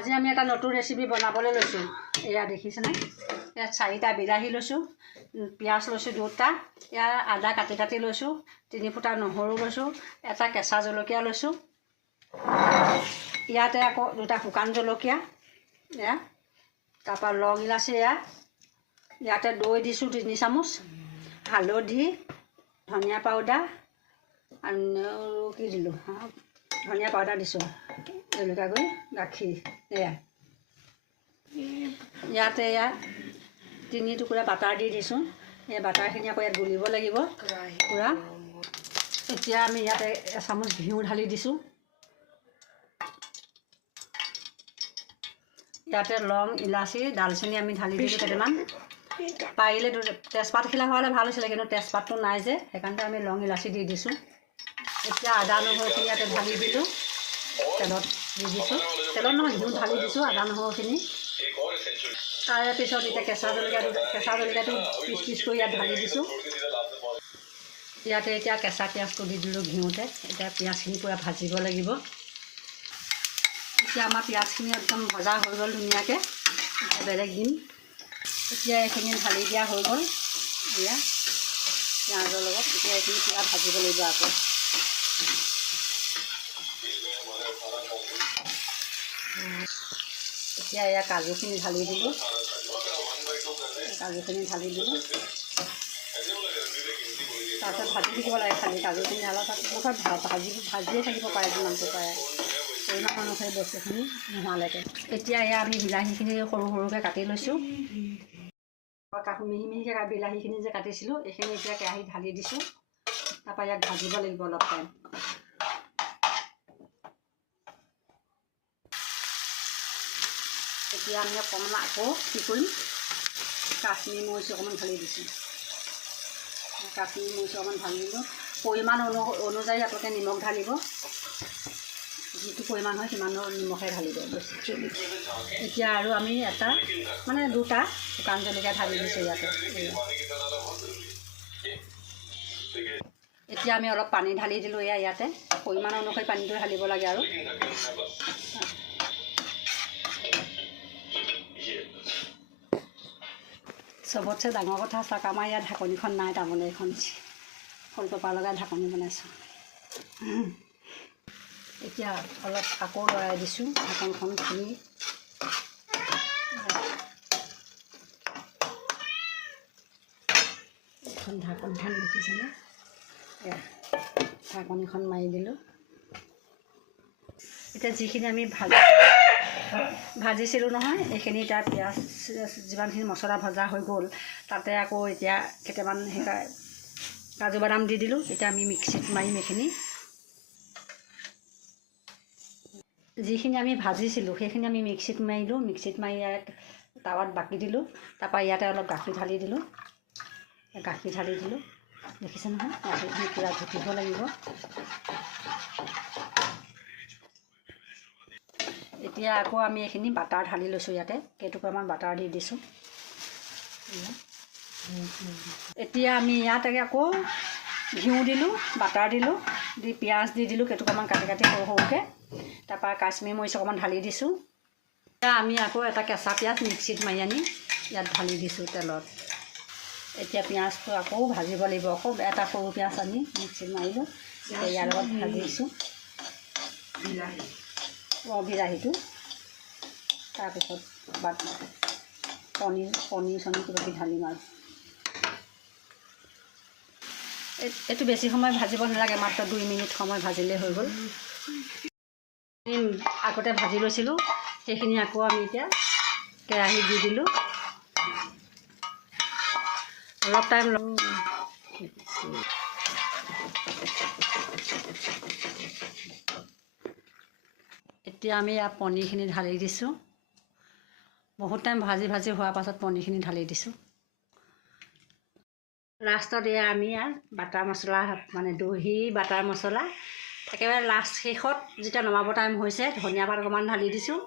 আজি আমি এটা নতুন ৰেচিপি বনাবলৈ লৈছোঁ। এয়া দেখিছেনে, ইয়াত 4টা বিলাহী লৈছোঁ, পিঁয়াজ লৈছোঁ 2টা, ইয়াৰ আদা কাটি কাটি লৈছোঁ, 3 ফুটা নহৰু লৈছোঁ, এটা কেঁচা জলকীয়া লৈছোঁ, ইয়াতে আকৌ 2টা শুকান জলকীয়া, এয়া তাৰপৰা লং ইলাচি, ইয়াতে দৈ দিছোঁ 3 চামুচ, হালধি, ধনিয়া পাউডাৰ আৰু কি দিলোঁ, ধনিয়া পাউডাৰ দিছোঁ, জলকীয়া গুড়ি, গাখীৰ, ইয়াতে 3 টুকুৰা বাটাৰ দি দিছোঁ। এই বাটাৰখিনি আকৌ ইয়াত গুলিব লাগিব পূৰা। এতিয়া আমি ইয়াতে এচামুচ ঘিউ ঢালি দিছোঁ। ইয়াতে লং ইলাচি ডালচেনি আমি ঢালি দিছোঁ কেইটামান। পাৰিলে তেজপাত খিলা হোৱা হ'লে ভাল হৈছিলে, কিন্তু তেজপাতটো নাই যে, সেইকাৰণে আমি লং ইলাচি দি দিছোঁ। এতিয়া আদা নহৰুখিনি ইয়াতে ঢালি দিলোঁ, তেলত দি দিছোঁ, তেলত নহয় ঘিউ ঢালি দিছোঁ আদা নহৰুখিনি। তাৰে পিছত এতিয়া কেঁচা জলকীয়াটো পিচ পিচ কৰি ইয়াত ঢালি দিছোঁ। ইয়াতে এতিয়া কেঁচা পিঁয়াজটো দি দিলোঁ ঘিউতে। এতিয়া পিঁয়াজখিনি পূৰা ভাজিব লাগিব। এতিয়া আমাৰ পিঁয়াজখিনি একদম ভজা হৈ গ'ল ধুনীয়াকৈ, বেলেগ দিম। এতিয়া এইখিনি ঢালি দিয়া হৈ গ'ল এয়া পিঁয়াজৰ লগত। এতিয়া এইখিনি পূৰা ভাজিব লাগিব আকৌ। এতিয়া এয়া কাজুখিনি ঢালি দিলোঁ, কাজুখিনি ঢালি দিলোঁ। তাৰপিছত ভাজি থাকিব লাগে, খালি কাজুখিনি অলপ ভাজিয়ে থাকিব পাৰে যিমানটো পাৰে, পৰিমাণ অনুসৰি বস্তুখিনি নোহোৱালৈকে। এতিয়া এয়া আমি বিলাহীখিনি সৰু সৰুকৈ কাটি লৈছোঁ। মিহি মিহিকৈ বিলাহীখিনি যে কাটিছিলোঁ, এইখিনি এতিয়া কেৰাহীত ঢালি দিছোঁ। তাৰপৰা ইয়াক ভাজিব লাগিব অলপ টাইম। এতিয়া আমি অকণমান আকৌ কি কৰিম, কাশ্মীৰী মৰিচ অকণমান ঢালি দিছোঁ। কাশ্মীৰী মৰিচ অকণমান ঢালি দিলোঁ। পৰিমাণ অনুযায়ী আপোনালোকে নিমখ ঢালিব, যিটো পৰিমাণ হয় সিমানৰ নিমখে ঢালিব। এতিয়া আৰু আমি 2টা শুকান জলকীয়া ঢালি দিছোঁ ইয়াতে। এতিয়া আমি অলপ পানী ঢালি দিলোঁ ইয়াতে, পৰিমাণ অনুসৰি পানীটো ঢালিব লাগে। আৰু চবতছে ডাঙৰ কথা চাওক, আমাৰ ইয়াত ঢাকনিখন নাই, তাৰমানে এইখন ফুলপপা লগাই ঢাকনি বনাইছোঁ। এতিয়া অলপ আকৌ লৰাই দিছোঁ ঢাকনখন খুলি। এখন ঢাকনখন দেখিছেনে, ঢাকনিখন মাৰি দিলোঁ। এতিয়া যিখিনি আমি ভাজিছিলোঁ নহয়, এইখিনি তাৰ পিঁয়াজ যিমানখিনি মছলা ভজা হৈ গ'ল, তাতে আকৌ এতিয়া কেইটামান কাজু বাদাম দি দিলোঁ। এতিয়া আমি মিক্সিত মাৰিম এইখিনি। যিখিনি আমি ভাজিছিলোঁ সেইখিনি আমি মিক্সিত মাৰিলোঁ। মিক্সিত মাৰি ইয়াত টাৱাত বাকি দিলোঁ। তাৰপৰা ইয়াতে অলপ গাখীৰ ঢালি দিলোঁ। দেখিছে নহয়, গাখীৰখিনি পূৰা ঘুটিব লাগিব। এতিয়া আকৌ আমি এইখিনি বাটাৰ ঢালি লৈছোঁ। ইয়াতে কেইটুকুৰামান বাটাৰ দি দিছোঁ। এতিয়া আমি ইয়াতে আকৌ ঘিউ দিলোঁ, বাটাৰ দিলোঁ, দি পিঁয়াজ দি দিলোঁ কেইটুকুৰামান কাটি কাটি সৰু সৰুকৈ। তাৰপৰা কাশ্মীৰী মৰিচ অকণমান ঢালি দিছোঁ। এতিয়া আমি আকৌ এটা কেঁচা পিঁয়াজ মিক্সিত মাৰি আনি ইয়াত ঢালি দিছোঁ তেলত। এতিয়া পিঁয়াজটো আকৌ ভাজিব লাগিব। আকৌ এটা সৰু পিঁয়াজ আনি মিক্সিত মাৰিলোঁ, ইয়াৰ লগত ভাজিছোঁ বিলাহীটো। তাৰপিছত পনীৰ চনীৰ কিবাকিবি ঢালিম। আৰু এইটো বেছি সময় ভাজিব নালাগে, মাত্ৰ 2 মিনিট সময় ভাজিলেই হৈ গ'ল। আগতে ভাজি লৈছিলোঁ, সেইখিনি আকৌ আমি এতিয়া কেৰাহীত দি দিলোঁ। অলপ টাইম এতিয়া আমি ইয়াত পনীৰখিনি ঢালি দিছোঁ। বহুত টাইম ভাজি হোৱাৰ পাছত পনীৰখিনি ঢালি দিছোঁ। লাষ্টত আমি ইয়াত বাটাৰ মছলা, দহি বাটাৰ মছলা, একেবাৰে শেষত যেতিয়া নমাব টাইম হৈছে, ধনিয়া পাত অকণমান ঢালি দিছোঁ,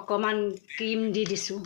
অকণমান ক্ৰীম দি দিছোঁ।